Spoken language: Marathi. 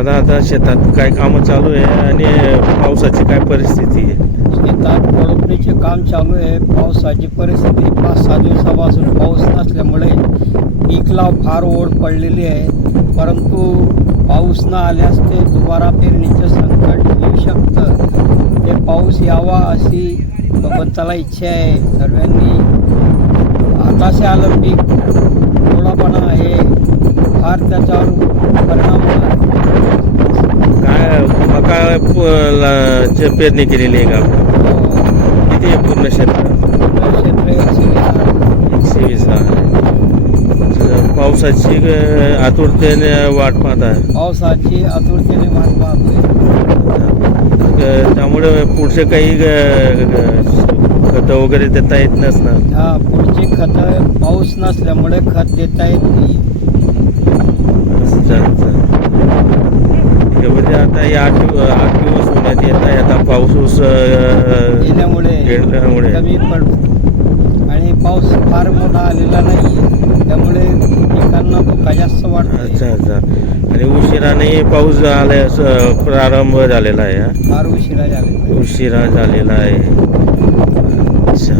दादा आता शेतात काय कामं चालू आहे आणि पावसाची काय परिस्थिती आहे? शेतात कोळपणीचे काम चालू आहे. पावसाची परिस्थिती 5-6 दिवसापासून पाऊस नसल्यामुळे पीकला फार ओढ पडलेली आहे. परंतु पाऊस न आल्यास ते दुबारा पेरणीचं संकट येऊ शकतं. ते पाऊस यावा अशी भगवंताला इच्छा आहे. सर्वांनी हाताशी आलं पीक थोडापणा आहे फार त्याच्यावर परिणाम होणार. काय मका पेरणी केलेली आहे का आपण? किती आहे पूर्ण क्षेत्र? क्षेत्र 120 आहे. पावसाची आतुरतेने वाट पाहत आहे. पावसाची आतुरतेने वाट पाहतोय. त्यामुळे पुढचे काही खतं वगैरे देता येत नसणार. पुढची खतं पाऊस नसल्यामुळे खत देता येत नाही. म्हणजे आता हे 8 दिवस होण्यात येत आहे. आता पाऊस गेल्यामुळे कमी पडतो आणि पाऊस फार मोठा आलेला नाही, त्यामुळे पिकांना धोका जास्त वाटतो. अच्छा. आणि उशिराने पाऊस प्रारंभ झालेला आहे. फार उशिरा झालेला आहे. अच्छा.